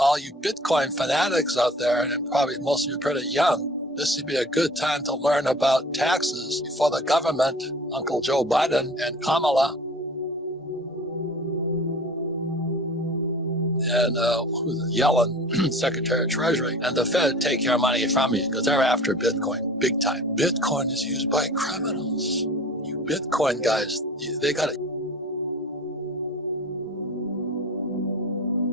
All you Bitcoin fanatics out there, and probably most of you are pretty young, this would be a good time to learn about taxes before the government, Uncle Joe Biden and Kamala, and Yellen, Secretary of Treasury, and the Fed take your money from you because they're after Bitcoin big time. Bitcoin is used by criminals. You Bitcoin guys, they got it.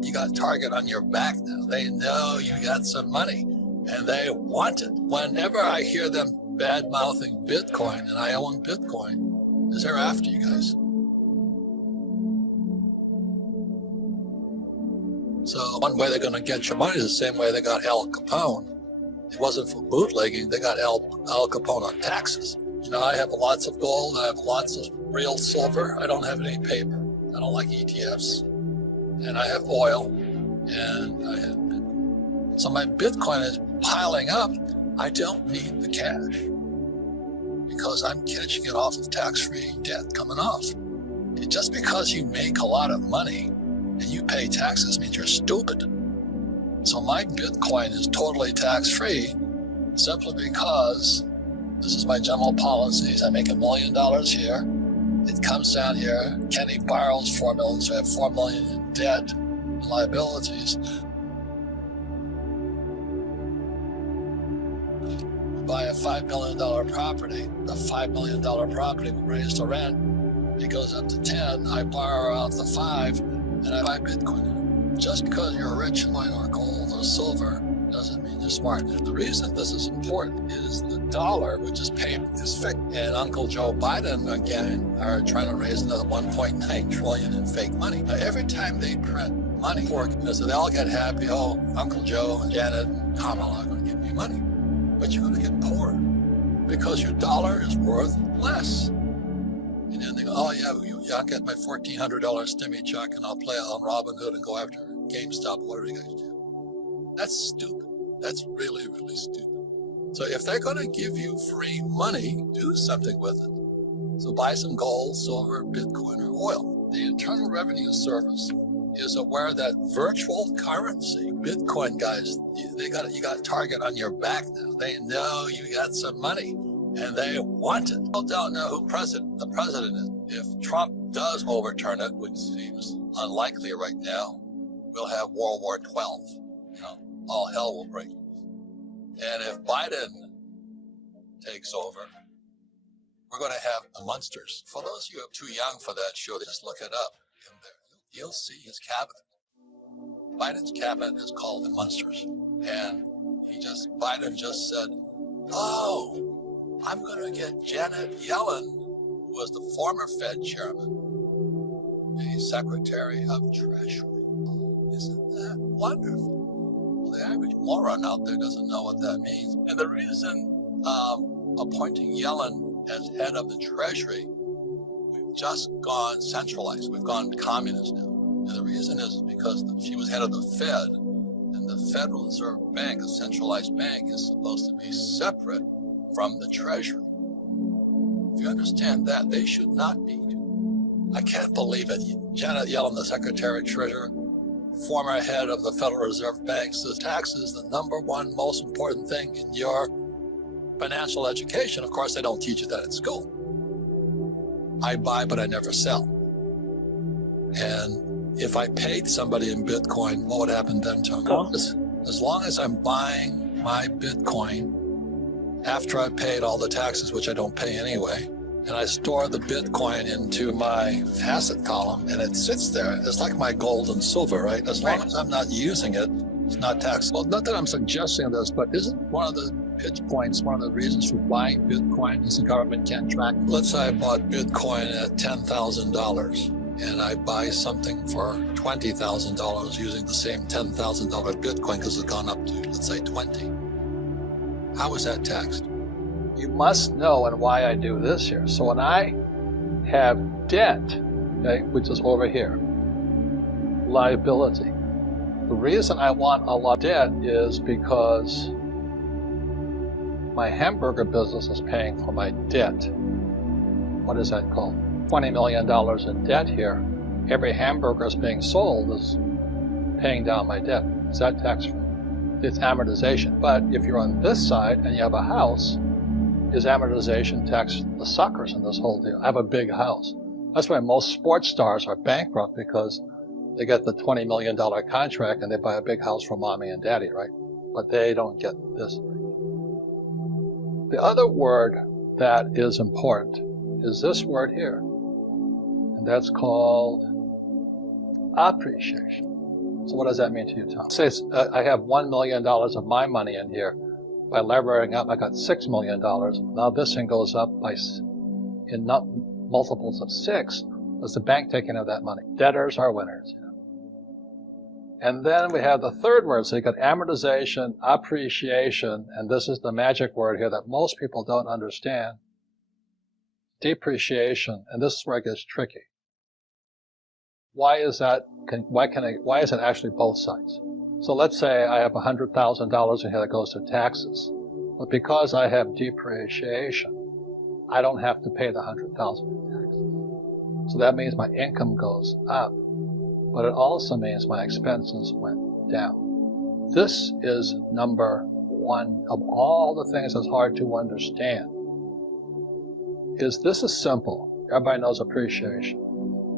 You got a target on your back now. They know you got some money and they want it. Whenever I hear them bad mouthing Bitcoin, and I own Bitcoin, is they're after you guys. So one way they're going to get your money is the same way they got Al Capone. It wasn't for bootlegging. They got Al Capone on taxes. You know, I have lots of gold. I have lots of real silver. I don't have any paper. I don't like ETFs. And I have oil, and I have Bitcoin. So my Bitcoin is piling up. I don't need the cash because I'm catching it off of tax-free debt coming off. Just because you make a lot of money and you pay taxes means you're stupid. So my Bitcoin is totally tax-free simply because this is my general policies. I make $1 million here. It comes down here. Kenny borrows $4 million, so I have $4 million in debt and liabilities. We buy a $5 million property. The $5 million property we raise the rent. It goes up to 10. I borrow out the 5, and I buy Bitcoin. Just because you're rich in oil or gold or silver doesn't mean you're smart. The reason this is important is the dollar, which is paid, is fake. And Uncle Joe Biden, again, are trying to raise another $1.9 trillion in fake money. Now, every time they print money, so they all get happy. Oh, Uncle Joe and Janet and Kamala are going to give me money. But you're going to get poorer because your dollar is worth less. And then they go, oh, yeah, I'll get my $1,400 stimmy check and I'll play it on Robinhood and go after GameStop, whatever you guys do. That's stupid. That's really, really stupid. So if they're going to give you free money, do something with it. So buy some gold, silver, Bitcoin, or oil. The Internal Revenue Service is aware that virtual currency, Bitcoin guys, you got a target on your back now. They know you got some money and they want it. People don't know who the president is. If Trump does overturn it, which seems unlikely right now, we'll have World War XII. You know, all hell will break loose. And if Biden takes over, we're going to have the monsters. For those of you who are too young for that show, just look it up in there. You'll see his cabinet. Biden's cabinet is called the monsters. And Biden just said, oh, I'm going to get Janet Yellen, who was the former Fed chairman, the Secretary of Treasury. Isn't that wonderful? Well, the average moron out there doesn't know what that means. And the reason appointing Yellen as head of the Treasury, we've just gone centralized. We've gone communist now. And the reason is because she was head of the Fed, and the Federal Reserve Bank, a centralized bank, is supposed to be separate from the Treasury. If you understand that, they should not be. I can't believe it. Janet Yellen, the Secretary of Treasury, former head of the Federal Reserve Bank, says tax is the number one most important thing in your financial education. Of course, they don't teach you that in school. I buy, but I never sell. And if I paid somebody in Bitcoin, what would happen then to them? As long as I'm buying my Bitcoin after I paid all the taxes, which I don't pay anyway, and I store the Bitcoin into my asset column and it sits there, it's like my gold and silver, right? As long as I'm not using it, it's not taxable. Not that I'm suggesting this, but isn't one of the pitch points, one of the reasons for buying Bitcoin is the government can't track? Let's say I bought Bitcoin at $10,000 and I buy something for $20,000 using the same $10,000 Bitcoin because it's gone up to, let's say, 20. How is that taxed? You must know and why I do this here. So when I have debt, okay, which is over here, liability. The reason I want a lot of debt is because my hamburger business is paying for my debt. What is that called? $20 million in debt here. Every hamburger is being sold is paying down my debt. Is that tax-free? It's amortization. But if you're on this side and you have a house, is amortization tax the suckers in this whole deal? I have a big house. That's why most sports stars are bankrupt, because they get the $20 million contract and they buy a big house for mommy and daddy, right? But they don't get this. The other word that is important is this word here, and that's called appreciation. So what does that mean to you, Tom? Say I have $1 million of my money in here. By levering up, I got $6 million. Now this thing goes up by in multiples of 6. That's the bank taking of that money. Debtors are winners. You know? And then we have the third word. So you got amortization, appreciation, and this is the magic word here that most people don't understand. Depreciation, and this is where it gets tricky. Why is that? Why is it actually both sides? So let's say I have $100,000 in here that goes to taxes, but because I have depreciation, I don't have to pay the $100,000 in taxes. So that means my income goes up, but it also means my expenses went down. This is number one of all the things that's hard to understand. This is simple. Everybody knows appreciation.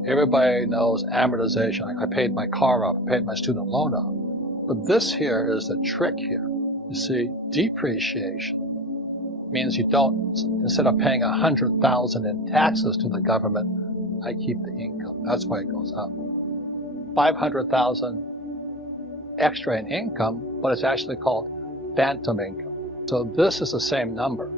Everybody knows amortization. I paid my car off, I paid my student loan off. But this here is the trick here. You see, depreciation means you don't, instead of paying $100,000 in taxes to the government, I keep the income. That's why it goes up. $500,000 extra in income, but it's actually called phantom income. So this is the same number.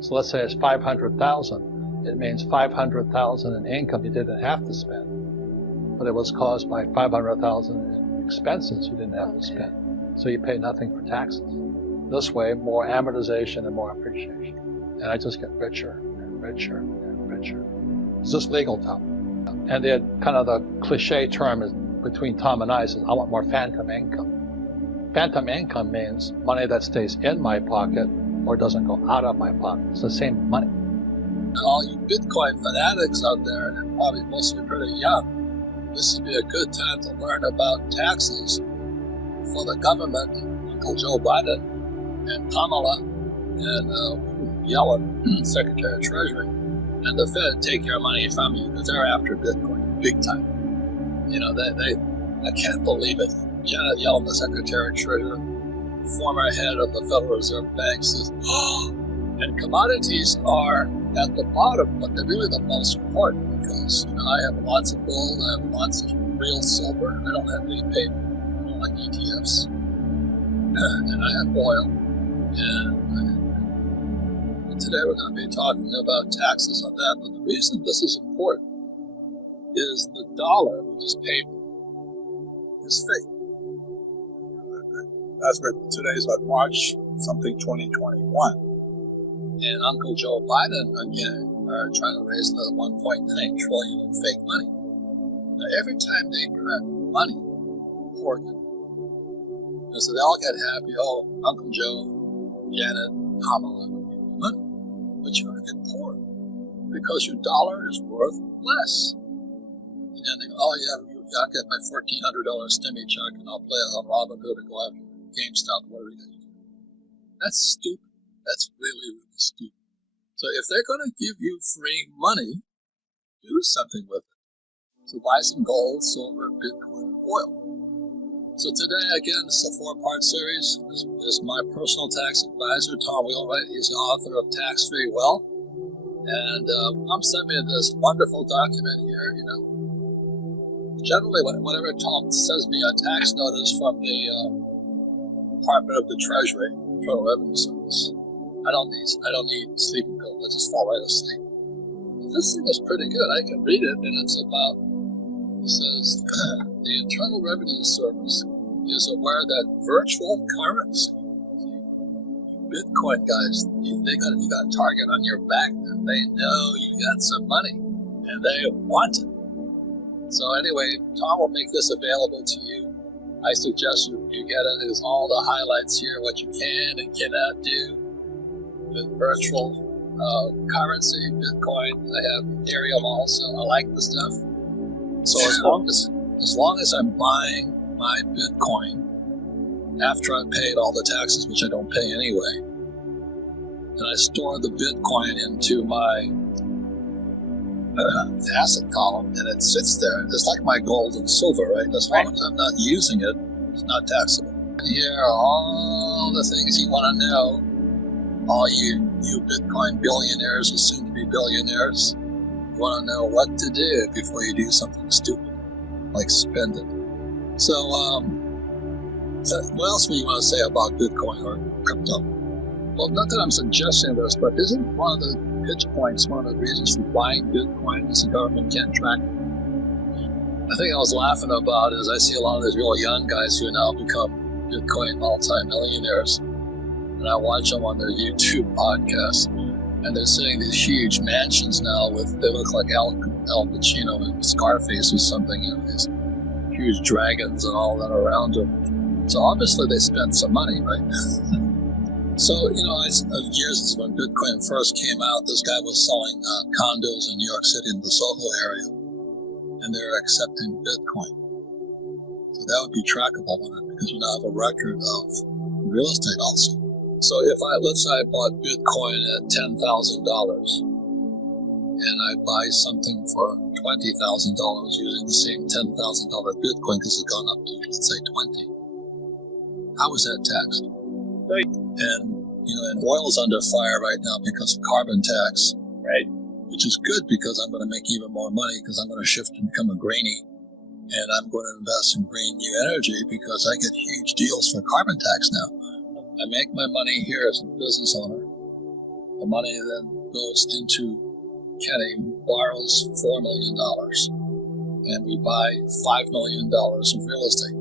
So let's say it's $500,000. It means $500,000 in income you didn't have to spend, but it was caused by $500,000 in expenses you didn't have to spend. So you pay nothing for taxes. This way, more amortization and more appreciation. And I just get richer and richer and richer. Is this legal, Tom? And the kind of the cliche term is between Tom and I is, I want more phantom income. Phantom income means money that stays in my pocket or doesn't go out of my pocket. It's the same money. And all you Bitcoin fanatics out there, and probably most of you are pretty young, this would be a good time to learn about taxes for the government, Uncle Joe Biden and Kamala and Yellen, Secretary of Treasury, and the Fed take your money from you because they're after Bitcoin big time. You know, I can't believe it. Janet Yellen, the Secretary of Treasury, former head of the Federal Reserve Bank, says, and commodities are at the bottom, but they're really the most important because, you know, I have lots of gold, I have lots of real silver, I don't have any paper, I don't like ETFs, and I have oil, and today we're going to be talking about taxes on that, but the reason this is important is the dollar, which is paper, is fake. That's what today's what, March something 2021. And Uncle Joe Biden, again, are trying to raise another $1.9 trillion in fake money. Now, every time they print money, poor them. And so they all get happy, oh, Uncle Joe, Janet, Kamala, money. But you're going to get poor because your dollar is worth less. And they go, oh, yeah, I'll get my $1,400 stimmy check and I'll play on Robinhood and go after GameStop, whatever you do. That's stupid. That's really, really stupid. So if they're going to give you free money, do something with it. So buy some gold, silver, Bitcoin, and oil. So today, again, this is a 4-part series. This is my personal tax advisor, Tom Wheelwright. He's the author of Tax-Free Wealth. And I'm sending me this wonderful document here, you know. Generally, whenever Tom sends me a tax notice from the Department of the Treasury, Federal Revenue Service, I don't need sleeping pills. I just fall right asleep. This thing is pretty good. I can read it, and it's about, it says, the Internal Revenue Service is aware that virtual currency, Bitcoin guys, you got a target on your back, and they know you got some money, and they want it. So anyway, Tom will make this available to you. I suggest you get it. There's all the highlights here, what you can and cannot do with virtual currency, Bitcoin. I have Ethereum also. I like the stuff. So as long as I'm buying my Bitcoin after I paid all the taxes, which I don't pay anyway. And I store the Bitcoin into my asset column, and it sits there. It's like my gold and silver, right? As long as I'm not using it, it's not taxable. And here are all the things you want to know. All you Bitcoin billionaires or soon-to-be billionaires, you want to know what to do before you do something stupid, like spend it. So, what else do you want to say about Bitcoin or crypto? Well, not that I'm suggesting this, but isn't one of the pitch points one of the reasons for buying Bitcoin is the government can't track it? I think I was laughing about is I see a lot of these real young guys who now become Bitcoin multi-millionaires, and I watch them on their YouTube podcasts, and they're sitting in these huge mansions now they look like Al Pacino and Scarface or something, these huge dragons and all that around them. So obviously they spent some money, right? So, years when Bitcoin first came out, this guy was selling condos in New York City in the Soho area, and they're accepting Bitcoin. So that would be trackable on it because you now have a record of real estate also. So let's say I bought Bitcoin at $10,000 and I buy something for $20,000 using the same $10,000 Bitcoin because it's gone up to, let's say, 20. How is that taxed? Right. And oil's under fire right now because of carbon tax. Right. Which is good because I'm going to make even more money because I'm going to shift and become a greenie. And I'm going to invest in green new energy because I get huge deals for carbon tax now. I make my money here as a business owner. The money then goes into Kenny, borrows $4 million, and we buy $5 million of real estate.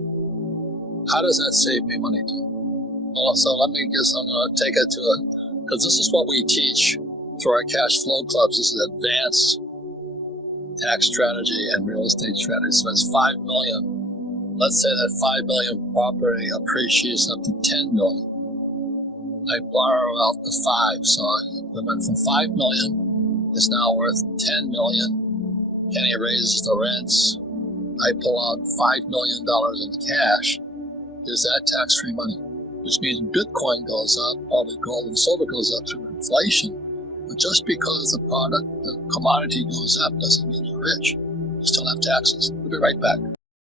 How does that save me money? Well, so I'm going to take it to it, because this is what we teach through our cash flow clubs. This is advanced tax strategy and real estate strategy. So it's $5 million. Let's say that $5 million property appreciates up to $10 million. I borrow out the 5, so I went from $5 million is now worth $10 million. Kenny raises the rents. I pull out $5 million in cash. Is that tax-free money? Which means Bitcoin goes up, probably gold and silver goes up through inflation. But just because the commodity goes up doesn't mean you're rich. You still have taxes. We'll be right back.